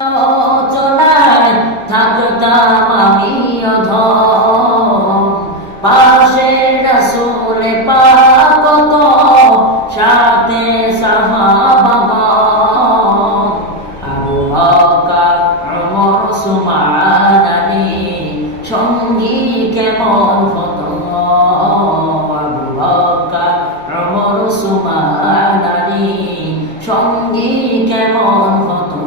আলোচনায় থাকতাম আমি অধম, পাশে রাসূল পাক কত, সাথে সাহাবা। আবু বকর ওমর উসমান আলী সঙ্গী কেমন হতো। আবু বকর ওমর উসমান আলী সঙ্গী কেমন হতো।